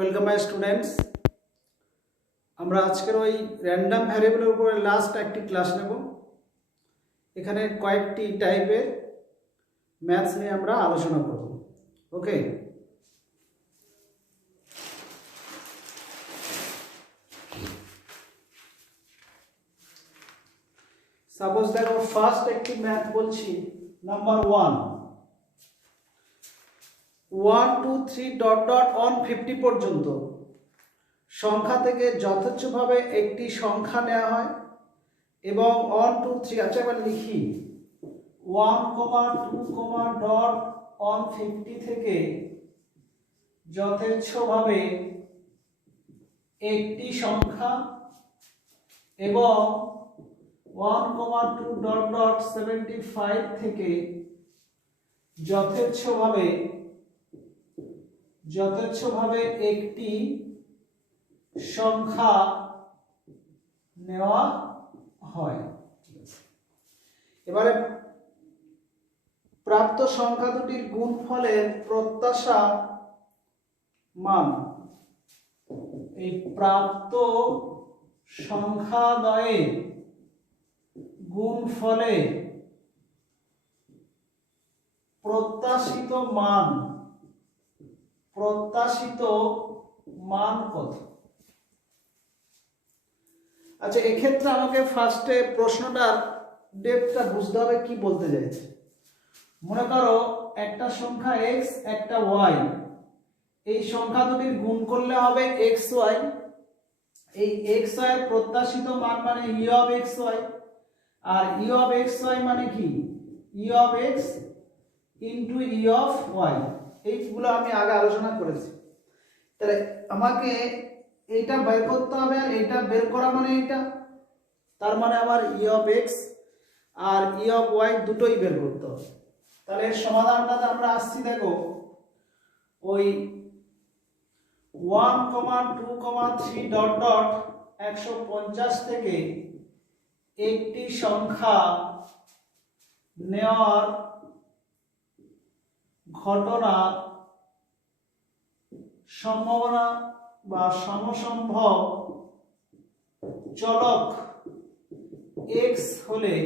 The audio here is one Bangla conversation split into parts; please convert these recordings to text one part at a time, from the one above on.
Welcome my students. আমরা আজকের ওই র্যান্ডম ভ্যারিয়েবলের উপরে লাস্ট একটি ক্লাস নেব। এখানে কয়েকটি টাইপের ম্যাথস নিয়ে আমরা আলোচনা করব। ওকে, সাপোজ দেখো ফার্স্ট একটি ম্যাথ বলছি, নাম্বার 1 1 2 3 ডট ডট অন 50 পর্যন্ত সংখ্যা থেকে যথেচ্ছভাবে একটি সংখ্যা নেওয়া হয় এবং 1 2 3 আচ্ছা এবার লিখি 1 2 ডট অন 50 থেকে যথেচ্ছভাবে একটি সংখ্যা এবং 1 2 ডট ডট 75 থেকে যথেচ্ছভাবে একটি সংখ্যা নেওয়া হয়। এবারে প্রাপ্ত সংখ্যা দুটির গুণফলের প্রত্যাশা মান, এই প্রাপ্ত সংখ্যাদ্বয়ের গুণফলে প্রত্যাশিত মান কত? আচ্ছা, এক্ষেত্রে আমাকে ফার্স্টে প্রশ্নটার ডেপথটা বুঝতে হবে, কি বলতে চাইছে। মনে করো একটা সংখ্যা x একটা y, এই সংখ্যা দুটির গুণ করলে হবে xy। এই xy এর প্রত্যাশিত মান মানে e of xy, R e of xy মানে কি e of x into e of y। এইগুলো আমি আগে আলোচনা করেছি। তাহলে আমাকে এইটা বের করতে হবে, আর এইটা বের করা মানে এইটা, তার মানে আমার e of x R e of y দুটোই বের করতে হবে। তাহলে এর সমাধানটাতে আমরা আসছি, দেখো ওই 1 2 3 ডট ডট 150 থেকে একটি সংখ্যা নেওয়ার ঘটনা সম্ভাবনা বা সমসম্ভব চলক x হলে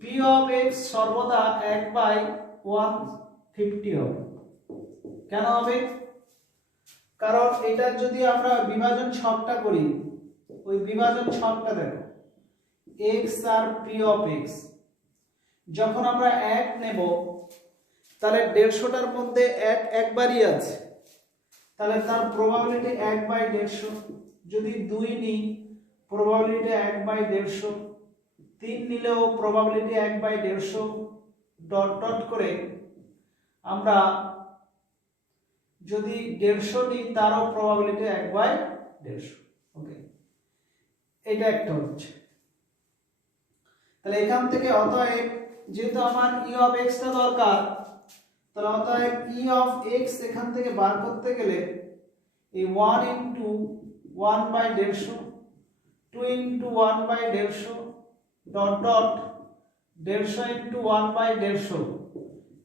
p of x সর্বদা 1/150 হবে। কেন হবে? কারণ এটা যদি আমরা বিভাজন ছকটা করি, ওই বিভাজন ছকটা দেখো x R p of x, যখন আমরা 1 নেব তাহলে 150টার মধ্যে 1 একবারই আছে, তাহলে তার প্রবাবিলিটি 1/150। যদি 2 নিই প্রবাবিলিটি 1/150, 3 নিলেও প্রবাবিলিটি 1/150, ডট ডট করে আমরা যদি 150 নিই তারও প্রবাবিলিটি 1/150। ওকে, এটা একটা হচ্ছে। তাহলে এখান থেকে অতএব যেহেতু আমার e of x টা দরকার, তাহলে অতএব e of x এখান থেকে বার করতে গেলে এই 1 into 1/150, 2 into 1/150 dot dot 150 into 1/150,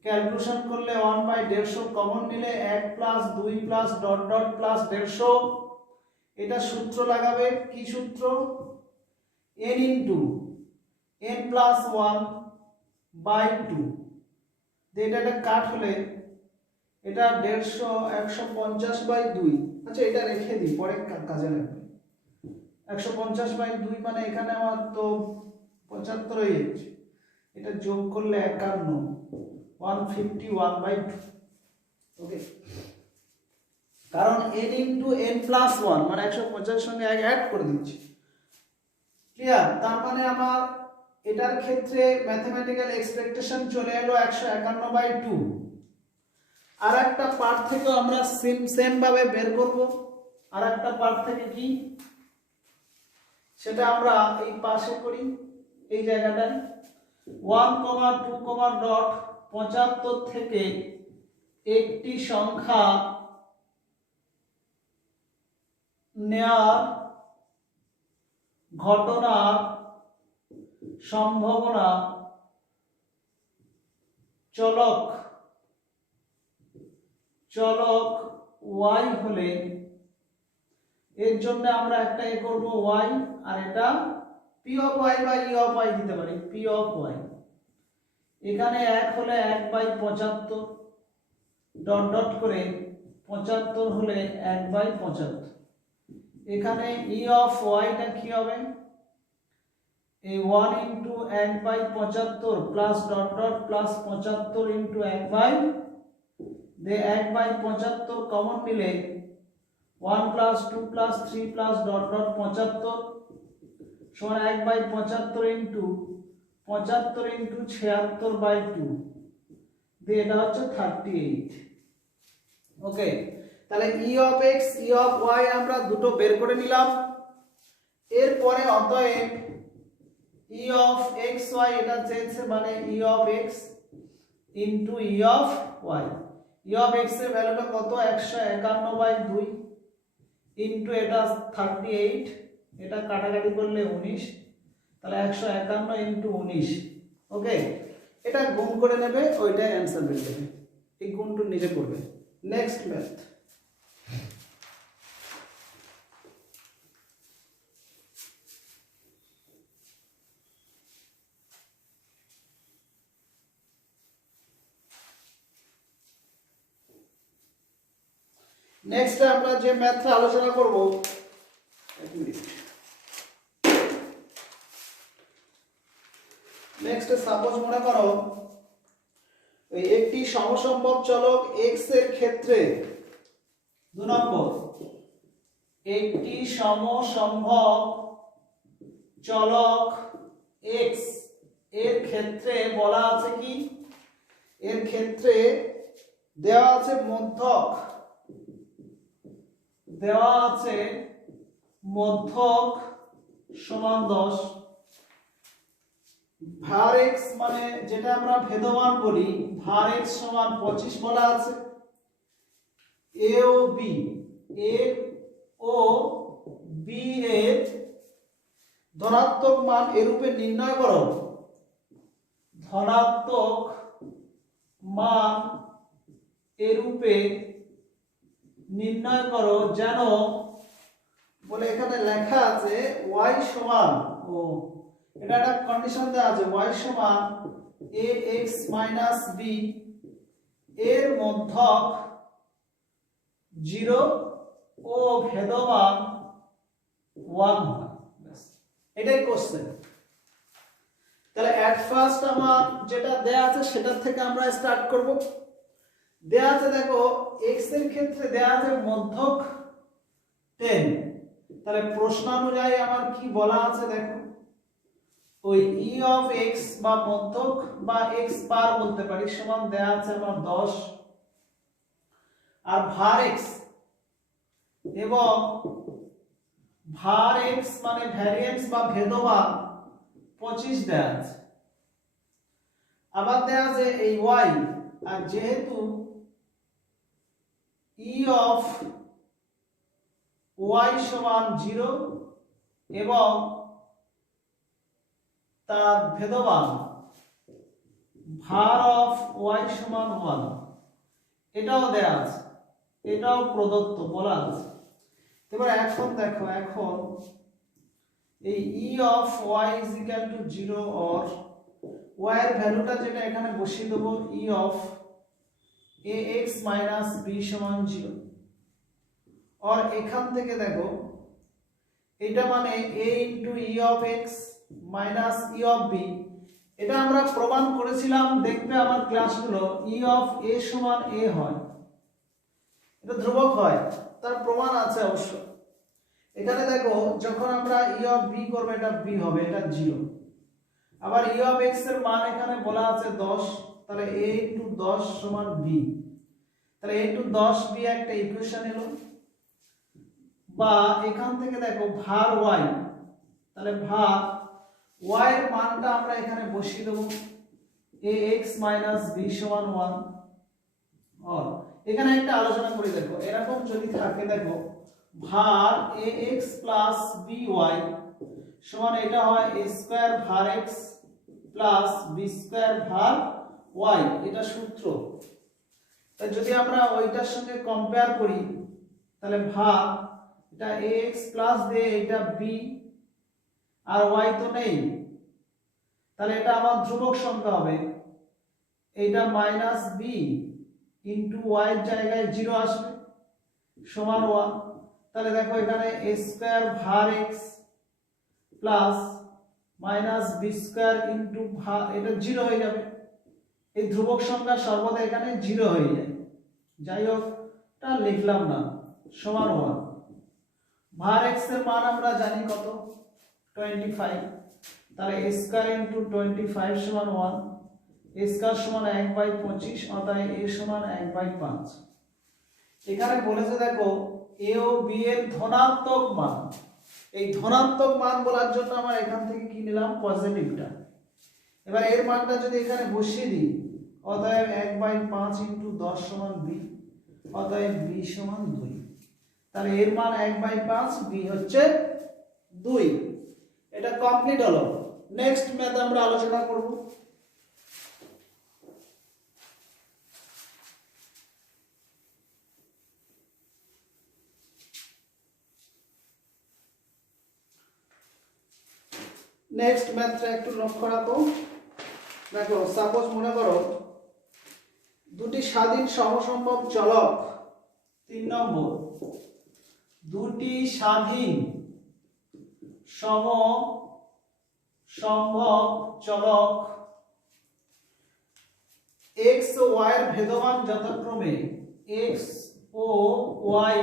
calculation করলে 1/150 কমন নিলে 1 plus 2 plus dot dot plus 150। এটা সূত্র লাগাবে, কি সূত্র? n into n plus 1/2। এটা কাট হলে এটা 150 150/2। আচ্ছা, এটা রেখে দিই, পরে কাজে লাগবে। 150/2 মানে এখানে আমার তো 75 হয়ে যাচ্ছে, এটা যোগ করলে 51, 151/2। ওকে, কারণ n ইনটু n প্লাস 1 মানে 150 এর সঙ্গে 1 অ্যাড করে দিচ্ছি। ক্লিয়ার? তার মানে আমার এটার ক্ষেত্রে ম্যাথমেটিক্যাল এক্সপেকটেশন চলে এলো 151/2। আর একটা পার্ট থেকে আমরা সেম ভাবে বের করব। আর একটা পার্ট থেকে কি, সেটা আমরা এই পাশে করি, এই জায়গাটায় 1 2 ডট 75 থেকে একটি সংখ্যা নেয়ার ঘটনার সম্ভাবনা চলক y হলে এর জন্য আমরা একটা এ করব y, আর এটা p অফ y বা e অফ y দিতে পারি, p অফ y। এখানে 1 হলে 1/75 ডট ডট করে 75 হলে 1/75। এখানে e অফ y টা কি হবে, এই 1 into 1/75 plus dot dot plus 75 into 1/75 common নিলে 1 plus 2 plus 3 plus dot dot 75 সমান 1/75 ইনটু 75 ইনটু 76/2 দিয়ে এটা হচ্ছে 38। ওকে, তাহলে e of x e of y আমরা দুটো বের করে নিলাম। এরপরে অতএব e অফ x y এটা চেয়েছে, মানে e of x into e of y। e of x এর ভ্যালুটা কত, 151/2 ইনটু এটা 38, এটা কাটাকাটি করলে 19, তাহলে 151 ইনটু 19। ওকে, এটা গুণ করে নেবে, ওইটাই অ্যানসার বের হবে, এই গুণটা নিজে করবে। Next math. নেক্সট আমরা যে ম্যাথটা আলোচনা করব, এক মিনিট। নেক্সট সাপোজ মনে করো এই একটি সমসম্ভব চলক x এর ক্ষেত্রে 2 নম্বর, একটি সমসম্ভব চলক x এর ক্ষেত্রে বলা আছে কি, এর ক্ষেত্রে দেওয়া আছে মধ্যক, দেওয়া আছে মধ্যক সমান 10, ভার x মানে যেটা আমরা ভেদমান বলি, ভার x সমান 25 বলা আছে। a O b, a O b এর ধনাত্মক মান এরূপে নির্ণয় করো, ধনাত্মক মান এরূপে নির্ণয় করো যেন, বলে এখানে লেখা আছে y সমান, ও এটা একটা কন্ডিশন দেওয়া আছে, y সমান ax b এর মধ্যক 0 ও ভেদমান 1 হয়। এটাই কোশ্চেন। তাহলে এট ফার্স্ট আমার যেটা দেয়া আছে সেটার থেকে আমরা স্টার্ট করব। দেয়া আছে দেখো x এর ক্ষেত্রে দেয়া আছে মধ্যক 10, তাহলে প্রশ্ন অনুযায়ী আমার কি বলা আছে দেখো, ওই e অফ x বা মধ্যক বা x বার বলতে পারি সমান দেয়া আছে আমার 10, আর ভার x এবং ভার x মানে ভ্যারিয়েন্স বা ভেদমান 25 দেয়া আছে। আবার দেয়া আছে এই y, আর যেহেতু e অফ y সমান 0 এবং তার ভেদমান ভার অফ y সমান 1, এটাও দেয়া আছে, এটাও প্রদত্ত বলা আছে। এবার এখন দেখো, এখন এই e of y is equal to 0 or y এর ভ্যালুটা যেটা এখানে বসিয়ে দেব, e of ax minus b সমান 0, আর এখান থেকে দেখো এটা মানে a into e of x minus e of b, এটা আমরা প্রমাণ করেছিলাম, দেখবে আমার ক্লাসগুলো e of a সমান a হয়, এটা ধ্রুবক হয়, তার প্রমাণ আছে অবশ্য। এখানে দেখো যখন আমরা e of b করব এটা b হবে, এটা 0। আবার e of x এর মান এখানে বলা আছে 10, তাহলে a into 10 সমান b, তাহলে a into 10 b একটা ইকুয়েশন এলো। বা এখান থেকে দেখো ভার y, তাহলে ভার y এর মানটা আমরা এখানে বসিয়ে দেব, ax b সমান 1। আর এখানে একটা আলোচনা করি, দেখো এরকম যদি থাকে, দেখো ভার ax by সমান এটা হয় a স্কয়ার ভার x প্লাস b স্কয়ার ভার y, এটা সূত্র। তাই যদি আমরা ওইটার সঙ্গে কম্পেয়ার করি তাহলে ভাগ এটা x প্লাস দিয়ে এটা b আর y তো নেই, তাহলে এটা আমার ধ্রুবক সংখ্যা হবে, এইটা মাইনাস b ইন্টু y এর জায়গায় 0 আসবে সমান 1। তাহলে দেখো এখানে a স্কয়ার ভার x plus minus b square into ভার, এটা 0 হয়ে যাবে। এই ধ্রুবক সংখ্যা সর্বদা এখানে 0 হয়ে যায়, যাই হোক এটা লিখলাম না, সমান 1। ভার x এর মান আমরা জানি কত 25, তাহলে a স্কয়ার ইন্টু 25 সমান 1, a স্কয়ার সমান 1/25, অতএব a সমান 1/5। এখানে বলেছে দেখো a ও b এর ধনাত্মক মান, এই ধনাত্মক মান বলার জন্য আমরা এখান থেকে কি নিলাম পজিটিভটা। এবার এর মানটা যদি এখানে বসিয়ে দিই, অতএব 1/5 ইন্টু 10 সমান 2, অতএব b সমান 2। তাহলে এর মান 1/5, b হচ্ছে 2। এটা কমপ্লিট হলো। নেক্সট ম্যাথ আমরা আলোচনা করব। নেক্সট ম্যাথটা একটু লক্ষ্য রাখো। দেখো সাপোজ মনে করো দুটি স্বাধীন সমসম্ভব চলক, 3 নম্বর, দুটি স্বাধীন সমসম্ভব চলক x ও y এর ভেদমান যথাক্রমে x ও y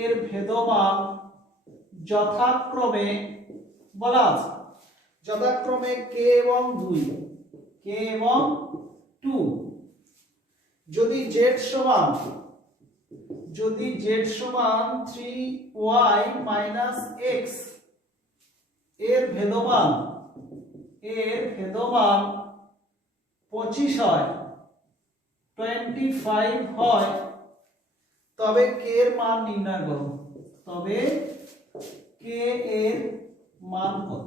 এর ভেদমান যথাক্রমে বলা আছে, যথাক্রমে k এবং 2, k এবং 2। যদি z সমান 3y মাইনাস x এর ভেদমান 25 হয়, 25 হয়, তবে k এর মান নির্ণয় করো। তবে k এর মান কত?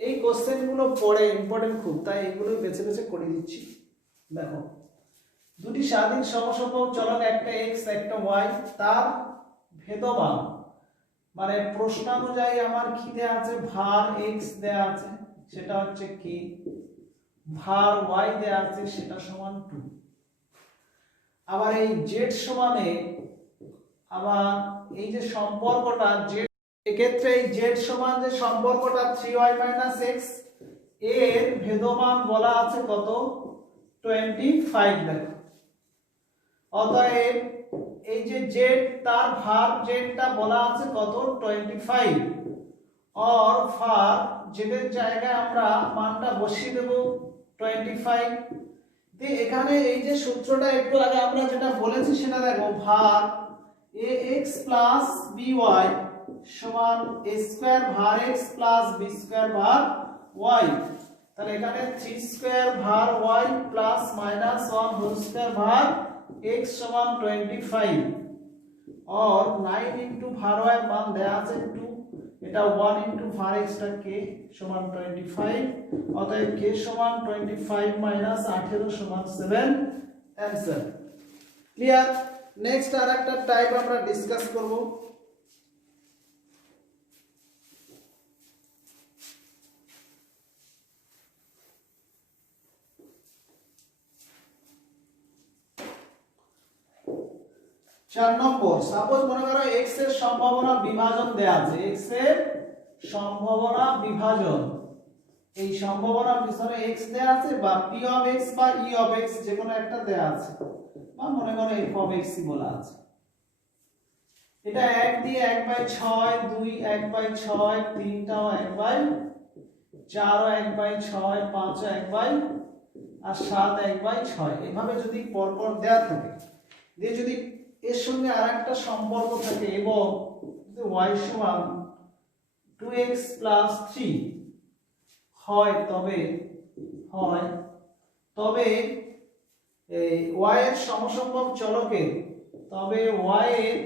এই কোশ্চেন গুলো পড়ে ইম্পর্টেন্ট খুব, তাই এগুলো বেছে বেছে করে দিচ্ছি। দেখো দুটি স্বাধীন সমসম্ভব চলক, একটা x একটা y, তার ভেদমান মানে প্রশ্নানুযায়ী আমার কি দেয়া আছে, ভার x দেয়া আছে সেটা হচ্ছে k, ভার y দেয়া আছে সেটা সমান 2। আবার এই z সমানে আবার এই যে সম্পর্কটা z, এক্ষেত্রে এই z সমান যে সম্পর্কটা 3y x এর ভেদমান বলা আছে কত 25। দেখো অতএব এই যে z তার ভার z টা বলা আছে কত 25, और ভার z এর জায়গায় আমরা মানটা বসিয়ে দেব 25। দিয়ে এখানে এই যে সূত্রটা একটু আগে আমরা যেটা বলেছি সেটা দেখো, ভার ax প্লাস by সমান a স্কয়ার ভার x প্লাস b স্কয়ার ভার y। তাহলে এখানে 3 স্কয়ার ভার y plus minus 1 whole square ভার x সমান 25, और 9 ইনটু ভার y এর মান দেয়া আছে 2, এটা 1 ইনটু ভার x টা k সমান 25, অতএব k সমান 25 মাইনাস 18 সমান 7। Answer clear. নেক্সট আরেকটা টাইপ আমরা ডিসকাস করব। चार নম্বর, সাপোজ মনে করো x এর সম্ভাবনা বিভাজন দেয়া আছে, x এর সম্ভাবনা বিভাজন, এই সম্ভাবনা পিছনে x দেয়া আছে বা p অফ x বা e অফ x যে কোনো একটা দেয়া আছে, বা মনে করো f অফ x বলা আছে। এটা 1 দিয়ে 1/6, 2 1/6, 3 টাও 1/4, 1/6, 5 1/, আর 7 1/6, এভাবে যদি পরপর দেয়া থাকে, দিয়ে যদি এর সঙ্গে আরেকটা সম্পর্ক থাকে এবং y সমান 2x প্লাস 3 হয়, তবে এই y এর সমসম্ভব চলকের, তবে y এর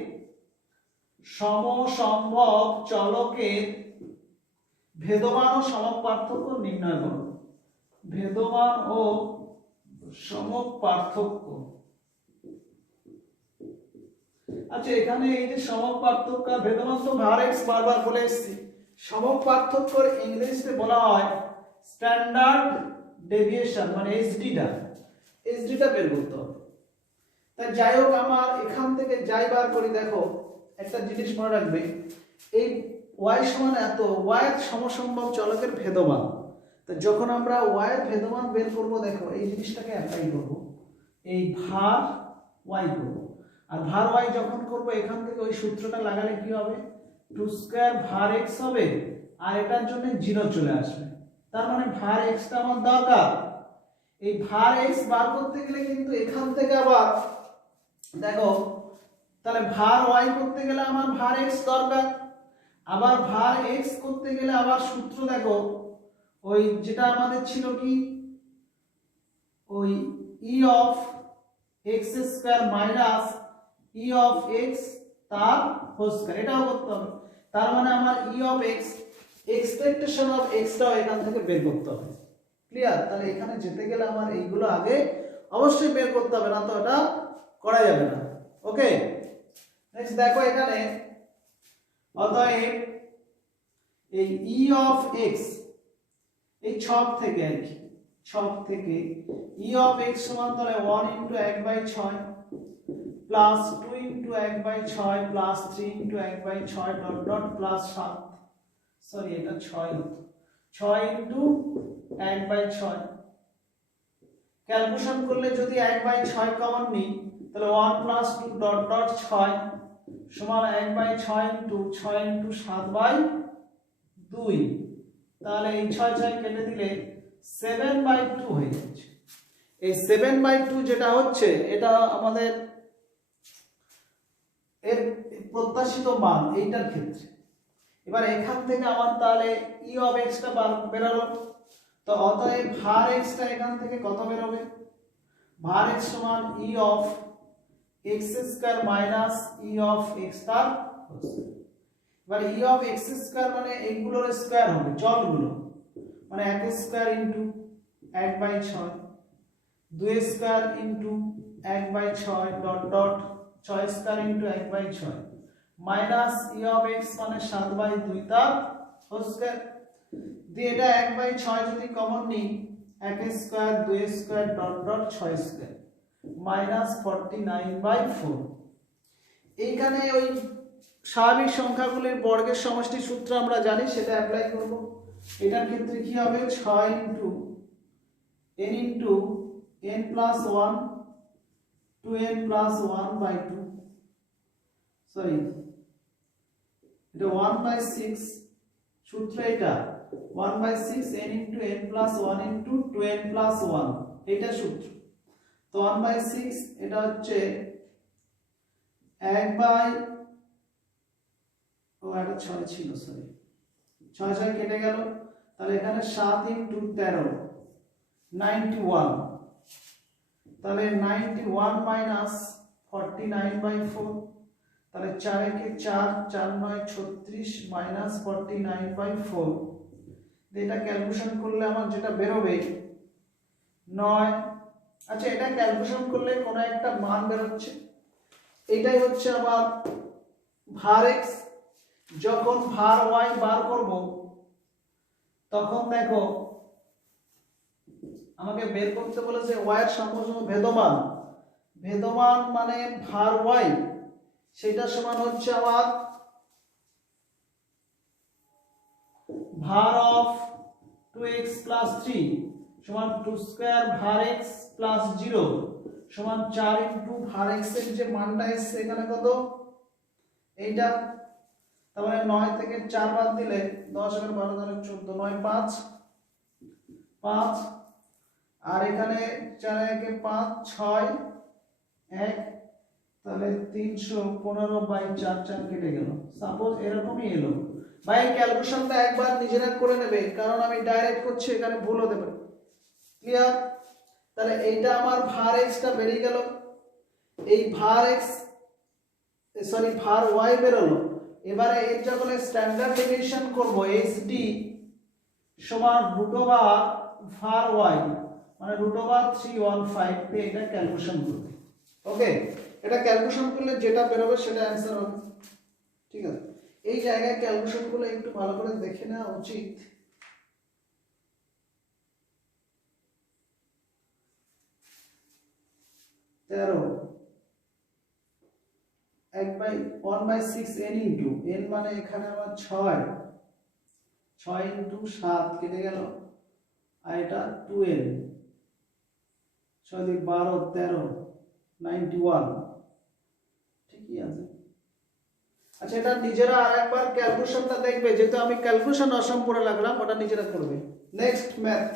সমসম্ভব চলকের ভেদমান ও সমক পার্থক্য নির্ণয় করো। ভেদমান ও সমক পার্থক্য আচ্ছা এখানে এই যে সমক পার্থক্য আর ভেদমান তো var x বারবার বলে এসেছি, সমক পার্থক্যর ইংরেজিতে বলা হয় স্ট্যান্ডার্ড ডেভিয়েশন, মানে এসডিটা বের করতে হবে। তাই যাই হোক, আমার এখান থেকে যাই বার করি, দেখো একটা জিনিস মনে রাখবে, এই y সমান এত, y এর সমসম্ভব চলকের ভেদমান। তা যখন আমরা y এর ভেদমান বের করব, দেখো এই জিনিসটাকে অ্যাপ্লাই করব, এই ভার y করব, আর ভার y যখন করব এখান থেকে ওই সূত্রটা লাগালে কি হবে, 2 স্কয়ার var x হবে, আর এটার জন্য 0 চলে আসবে, তার মানে var x টা আমার দরকার। এই var x বার করতে গেলে কিন্তু এখান থেকে আবার দেখো, তাহলে var y করতে গেলে আমার var x দরকার, আবার var x করতে গেলে আবার সূত্র দেখো, ওই যেটা আমাদের ছিল কি, ওই e of x square minus e of x তার হোল স্কয়ার, এটাও করতে হবে। তার মানে আমার e of x, expectation of x টাও এখান থেকে বের করতে হবে। ক্লিয়ার? তাহলে এখানে যেতে গেলে আমার এইগুলো আগে অবশ্যই বের করতে হবে, না তো এটা করা যাবে না। ওকে, নেক্সট দেখো এখানে, অতএব এই e of x, এই ছক থেকে আর কি, ছক থেকে e of x সমান তাহলে 1 into 1/6 plus 2 into 1/6 plus 3 into 1/6 dot dot plus 7, sorry এটা 6 ইনটু 1/6। ক্যালকুলেশন করলে যদি 1/6 কমন নিই, তাহলে 1 প্লাস 2 ডট ডট 6 সমান 1/6 ইনটু 6 ইনটু 7/2, তাহলে এই 6 কেটে দিলে 7/2 হয়ে যাচ্ছে। এই 7/2 যেটা হচ্ছে, এটা আমাদের এর প্রত্যাশিত মান এইটার ক্ষেত্রে। এবার এখান থেকে আমার তাহলে e of x টা বেরালো, তো অতএব var x টা এখান থেকে কত বেরোবে, var x সমান e of x square minus e of x তার হোল স্কয়ার। এবার e of x স্কয়ার মানে এইগুলোর স্কয়ার হবে, চলগুলো, মানে 1 square into 1/6, 2 square into 1/6 dot dot 6 square into 1/6 minus e of x মানে 7/2 তার হোল স্কয়ার। দিয়ে এটা 1/6 যদি কমন নিই, 1 square 2 square dot dot 6 square minus 49/4। এইখানে ওই স্বাভাবিক সংখ্যাগুলির বর্গের সমষ্টি সূত্র আমরা জানি, সেটা অ্যাপ্লাই করব। এটার ক্ষেত্রে কি হবে, 6 into n into n plus 1 2n plus 1/2, sorry এটা 1/6, সূত্র এটা 1/6 n into n plus 1 into 2n plus 1, এটা সূত্র। তো 1/6 এটা হচ্ছে 1/, 6 ছিল, সরি 6 কেটে গেল, তাহলে এখানে 7 ইনটু 13 91, তাহলে 91 মাইনাস 49/4, তাহলে 4 কে 4 4 9 36 মাইনাস 49/4। এটা ক্যালকুলেশন করলে আমার যেটা বেরোবে 9। আচ্ছা এটা ক্যালকুলেশন করলে কোন একটা মান বেরোচ্ছে, এটাই হচ্ছে আমার var x। যখন var y বার করব, তখন দেখো আমাকে বের করতে বলেছে y এর সমসম ভেদমান, ভেদমান মানে var y, সেটা সমান হচ্ছে আমার var of 2x plus 3 সমান 2 স্কয়ার var x plus 0 সমান 4 ইনটু var x এর যে মানটা এসেছে এখানে কত, এইটা। তাহলে 9 থেকে 4 বাদ দিলে 10 আর 12 ধরে 14, 9 5 5, আর এখানে 4 একে 5 6 1, তাহলে 315/4 4 কেটে গেল। সাপোজ এরকমই এলো, ভাই ক্যালকুলেশনটা একবার নিজেরা করে নেবে, কারণ আমি ডাইরেক্ট করছি, এখানে ভুল হতে পারে। ক্লিয়ার? তাহলে এইটা আমার var x টা বেরিয়ে গেল, এই var x sorry var y বেরোলো। এবারে এর যখন স্ট্যান্ডার্ড ডেভিয়েশন করব, hd সমান √var y মানে √315 তে এটা ক্যালকুলেশন করবে। ওকে, এটা ক্যালকুলেশন করলে যেটা বেরোবে সেটা অ্যান্সার হবে। ঠিক আছে, এই জায়গায় ক্যালকুলেশন গুলো একটু ভালো করে দেখে নেওয়া উচিত। তেরো 1/6 n ইন্টু n মানে এখানে আমার 6 ইন্টু 7 কেটে গেল, আর এটা 2n, 6 দিয়ে 12 13 91। ঠিকই আছে। আচ্ছা, এটা নিজেরা আরেকবার ক্যালকুলেশনটা দেখবে, যেহেতু আমি ক্যালকুলেশন অসম করে লাগলাম, ওটা নিজেরা করবে। Next math.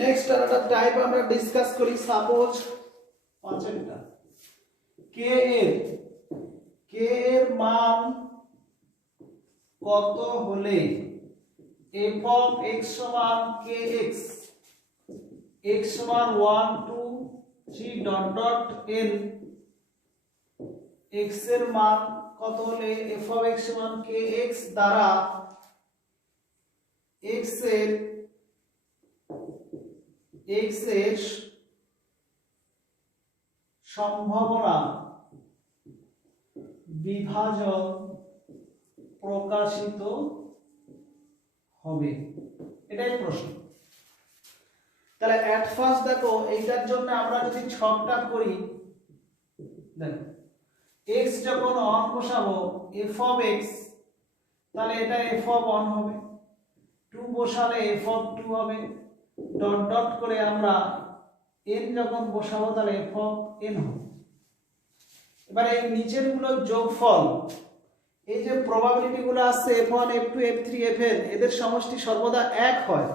নেক্সট একটা টাইপ আমরা ডিসকাস করি। সাপোজ পাঁচেরটা কে এর মান কত হলে f of x সমান kx, x সমান 1 2 3 ডট ডট n, x এর মান কত হলে f of x সমান kx দ্বারা x এর সম্ভাবনা বিভাজন প্রকাশিত হবে, এটাই প্রশ্ন। তাহলে এট ফার্স্ট দেখো, এইটার জন্য আমরা যদি ছকটা করি, দেখো x যখন 1 বসাবো f of x, তাহলে এটা f of 1 হবে, 2 বসালে f of 2 হবে, ডট ডট করে আমরা n যখন বসাবো তাহলে f of n হবে। এবারে এই নিচের গুলো যোগফল, এই যে প্রবাবিলিটি গুলো আসছে f1 f2 f3 fn, এদের সমষ্টি সর্বদা 1 হয়,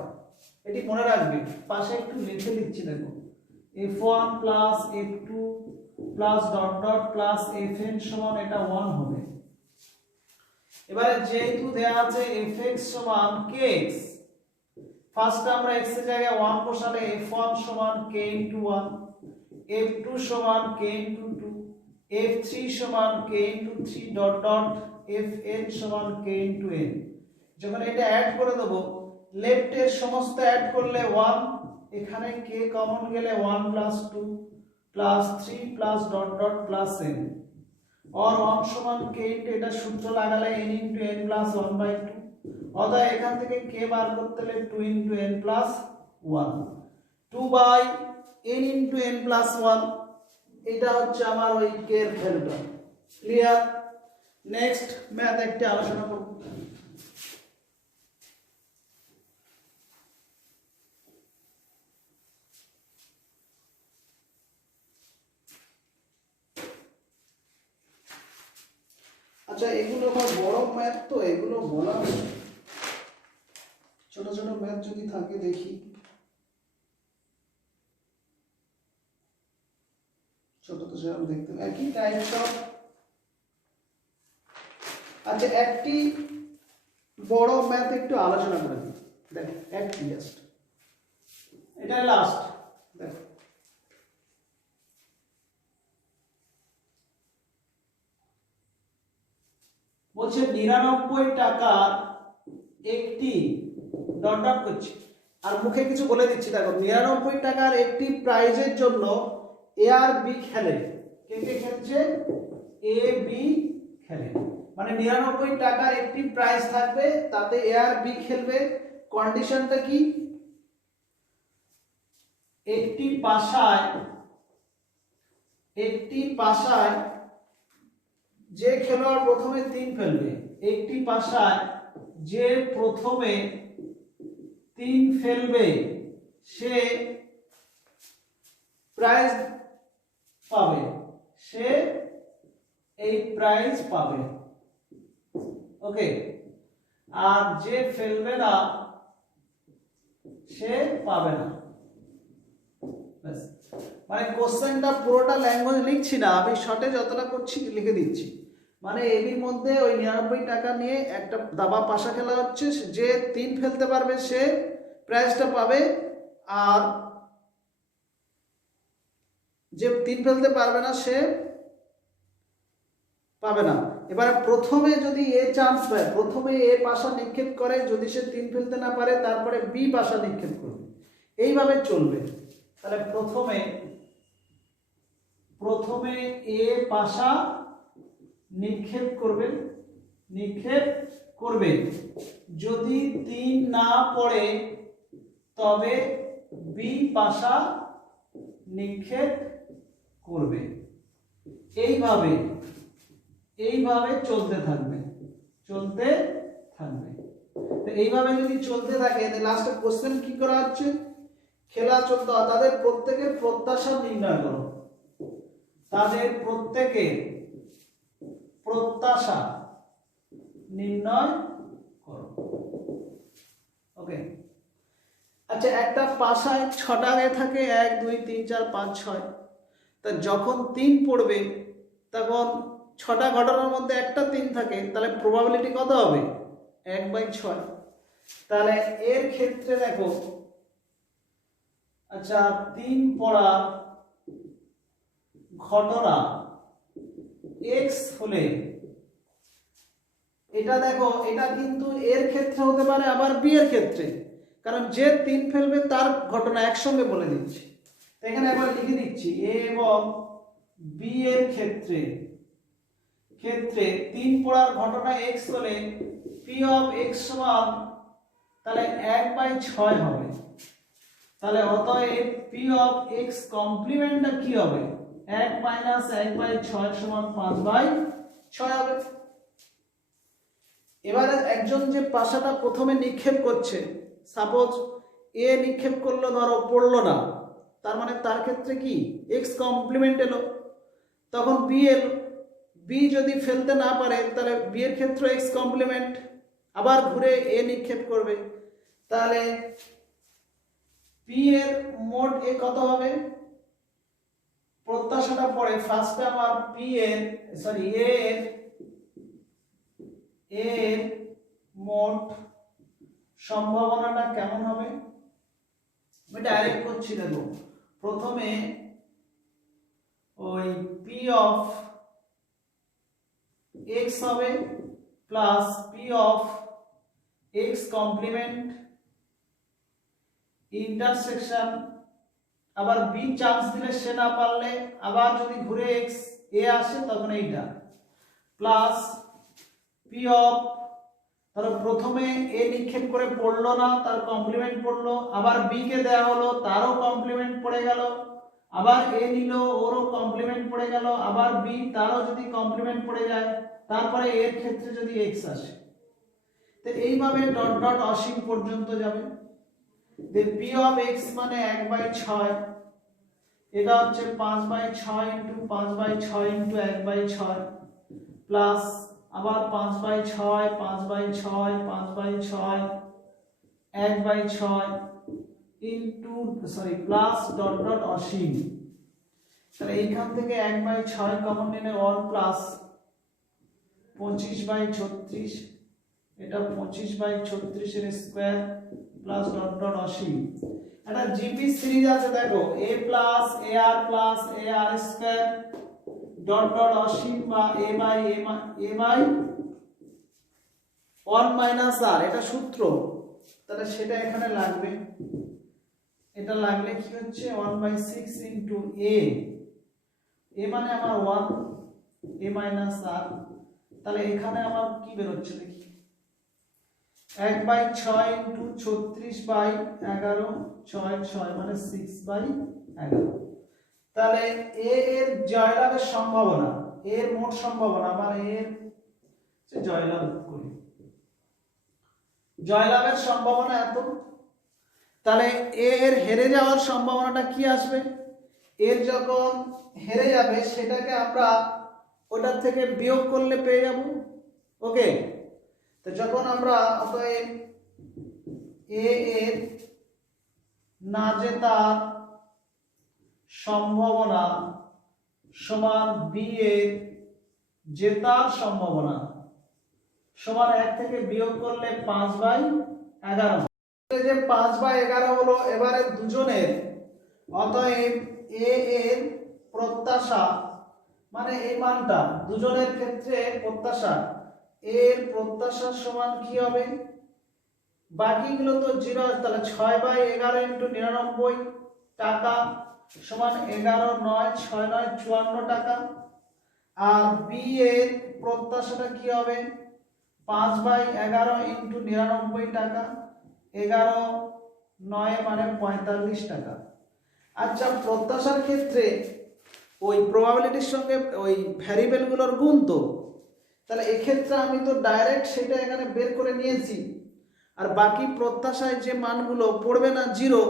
এটি মনে রাখবে। পাশে একটু লিখে দিচ্ছি, দেখো f1 plus f2 plus dot dot plus fn সমান এটা 1 হবে। এবারে যেহেতু দেয়া আছে fx সমান kx, ফার্স্ট আমরা x এর জায়গায় 1 বসালে f1 সমান k * 1, f2 সমান k * 2, f3 সমান k * 3 ডট ডট fn সমান k * n। যখন এটা অ্যাড করে দেব, লেফট এর সমস্ত অ্যাড করলে 1, এখানে k কমন গেলে 1 + 2 + 3 plus dot dot plus n, और 1 সমান k * এটা সূত্র লাগালে n * n + 1/2, অতএব এখান থেকে k বার করতে হলে 2 * n + 1, 2/n * n + 1, এটা হচ্ছে আমার ওই k এর ভ্যালুটা। ক্লিয়ার? নেক্সট ম্যাথ একটা আলোচনা করব। আচ্ছা, এগুলো আমার বড় ম্যাথ, তো এগুলো বলা, ছোট ছোট ম্যাথ যদি থাকে দেখি, ছোট তো সেরকম দেখতে একই টাইপ সব। আচ্ছা, একটি বড় ম্যাথ একটু আলোচনা করে দিই। দেখো একটি জাস্ট, এটা লাস্ট। দেখো বলছে 99 টাকার একটি ডট ডট করছি, আর মুখে কিছু বলে দিচ্ছি। দেখো 99 টাকার একটি প্রাইজের জন্য এ আর বি খেলে। কে কে খেলছে? এ বি খেলে, মানে 99 টাকার একটি প্রাইজ থাকবে, তাতে এ আর বি খেলবে। কন্ডিশনটা কি? একটি পাশায় যে খেলোয়াড় প্রথমে 3 ফেলবে, একটি পাশায় যে প্রথমে 3 ফেলবে সে প্রাইজ পাবে, সে এই প্রাইজ পাবে। ওকে, আর যে ফেলবে না সে পাবে না। মানে কোশ্চেনটা পুরোটা ল্যাঙ্গুয়েজ লিখছি না, আমি শর্টে যতটা করছি লিখে দিচ্ছি। মানে এর মধ্যে ওই 99 টাকা নিয়ে একটা দাবা পাশা খেলা হচ্ছে, যে 3 ফেলতে পারবে সে প্রাইজটা পাবে, আর যে 3 ফেলতে পারবে না সে পাবে না। এবারে প্রথমে যদি এ চান্স পায়, প্রথমে এ পাশা নিক্ষেপ করে, যদি সে 3 ফেলতে না পারে তারপরে বি পাশা নিক্ষেপ করবে, এইভাবে চলবে। তাহলে প্রথমে এ পাশা নিক্ষেপ করবে, যদি 3 না পড়ে তবে বি পাশা নিক্ষেপ করবে। এইভাবে চলতে থাকবে। তো এইভাবে যদি চলতে থাকে, লাস্টে কোশ্চেন কি করা হচ্ছে, খেলা চলতে, তাদের প্রত্যেকের প্রত্যাশা নির্ণয় করো। তাদের প্রত্যেকের প্রত্যাশা নির্ণয় করো। ওকে, আচ্ছা, একটা পাশায় 6টা এ থাকে, 1 2 3 4 5 6। তা যখন 3 পড়বে তখন 6টা ঘটনার মধ্যে একটা 3 থাকে, তাহলে প্রবাবিলিটি কত হবে? 1/6। তাহলে এর ক্ষেত্রে দেখো, আচ্ছা 3 পড়া ঘটনা x হলে, এটা দেখো, এটা কিন্তু এর ক্ষেত্রে হতে পারে, আবার বি এর ক্ষেত্রে, কারণ যে 3 ফেলবে তার ঘটনা একসঙ্গে বলে দিচ্ছি। এখানে একবার লিখে দিচ্ছি, এ এবং বি এর ক্ষেত্রে 3 পড়ার ঘটনা x হলে p অফ x সমান, তাহলে 1/6 হবে। তাহলে অতএব p অফ x কমপ্লিমেন্টটা কি হবে? 1 - 1/6 সমান 5/6 হবে। এবারে একজন যে পাশাটা প্রথমে নিক্ষেপ করছে, সাপোজ এ নিক্ষেপ করলো, ধরো পড়লো না, তার মানে তার ক্ষেত্রে কি x কমপ্লিমেন্ট এলো, তখন বি এলো, বি যদি ফেলতে না পারে তাহলে বি এর ক্ষেত্রে x কমপ্লিমেন্ট, আবার ঘুরে এ নিক্ষেপ করবে। তাহলে পি এর মোট এ কত হবে? প্রত্যাশাটা পড়ে ফার্স্টে আমার পি এর, সরি এ এর মোট সম্ভাবনাটা কেমন হবে? আমি ডাইরেক্ট করছি, দেখো প্রথমে ওই পি অফ x হবে plus P of x complement intersection, আবার বি চান্স দিলে সে না পারলে আবার যদি ঘুরে x এ আসে তখন এইটা, প্লাস পি অফ, ধরো প্রথমে এ নিক্ষেপ করে পড়লো না, তার কমপ্লিমেন্ট পড়লো, আবার বি কে দেয়া হলো, তারও কমপ্লিমেন্ট পড়ে গেল, আবার এ নিল, ওরও কমপ্লিমেন্ট পড়ে গেল, আবার বি, তারও যদি কমপ্লিমেন্ট পড়ে যায়, তারপরে এর ক্ষেত্রে যদি x আসে, তো এইভাবে ডট ডট অসীম পর্যন্ত যাবে। p অফ x মানে 1/6, এটা হচ্ছে 5/6 ইনটু 5/6 ইনটু 1/6 প্লাস আবার 5/6 5/6 5/6 1/6 into, sorry, plus dot dot অসীম। তাহলে এইখান থেকে 1/6 কমন নিলে 1 প্লাস 25/36, এটা 25/36 এর স্কয়ার প্লাস ডট ডট অসীম। একটা জিপি সিরিজ আছে, দেখো a plus ar plus ar square dot dot অসীম বা a বাই 1 মাইনাস r, এটা সূত্র। তাহলে সেটা এখানে লাগবে, এটা লাগলে কি হচ্ছে 1/6 ইনটু a মানে আমার 1, a মাইনাস r। তাহলে এখানে আমার কি বের হচ্ছে দেখি, 1/6 ইনটু 36/11 6 মানে 6/11। তাহলে এ এর জয়লাভের সম্ভাবনা, এর মোট সম্ভাবনা, আমার এর জয়লাভ করি, জয়লাভের সম্ভাবনা এত। তাহলে এর হেরে যাওয়ার সম্ভাবনাটা কি আসবে? এর যখন হেরে যাবে সেটাকে আমরা ওটার থেকে বিয়োগ করলে পেয়ে যাব। ওকে, তো যখন আমরা অতএব এ এর না জেতার সম্ভাবনা সমান বি এর জেতার সম্ভাবনা সমান 1 থেকে বিয়োগ করলে 5/11 এই যে 5/11 হলো এবারে দুজনের, অতএব এ এর প্রত্যাশা মানে এই মানটা দুজনের ক্ষেত্রে প্রত্যাশা, এর প্রত্যাশা সমান কি হবে, বাকিগুলো তো 0 আছে, তাহলে 6/11 × 99 টাকা সমান 11 9 6 9 54 টাকা। আর বি এর প্রত্যাশাটা কি হবে, 5/11 × 99 টাকা, 11 9 মানে 45 টাকা। আচ্ছা, প্রত্যাশার ক্ষেত্রে ওই প্রবাবিলিটির সঙ্গে ওই ভ্যারিয়েবলগুলোর গুণ তো, তাহলে এক্ষেত্রে আমি তো ডাইরেক্ট সেটা এখানে বের করে নিয়েছি, আর বাকি প্রত্যাশায় যে মানগুলো পড়বে না 0,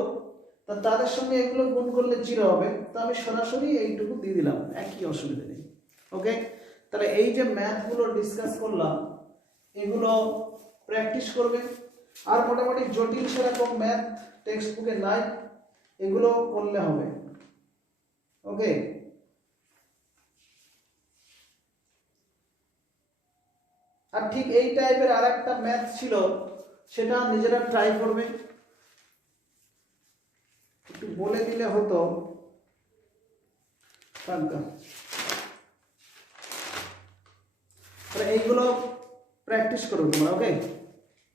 তা তাদের সঙ্গে এগুলো গুণ করলে 0 হবে, তো আমি সরাসরি এইটুকু দিয়ে দিলাম, একই অসুবিধা নেই। ওকে, তাহলে এই যে ম্যাথগুলো ডিসকাস করলাম এগুলো প্র্যাকটিস করবে, আর মোটামুটি জটিল সেরকম ম্যাথ টেক্সট বুকে নাই, এগুলো করলে হবে। ওকে, আর ঠিক এই টাইপের আরেকটা ম্যাথ ছিল, সেটা নিজেরা ট্রাই করবে, একটু বলে দিলে হতো। তাহলে এইগুলো প্র্যাকটিস করবে তোমরা। ওকে।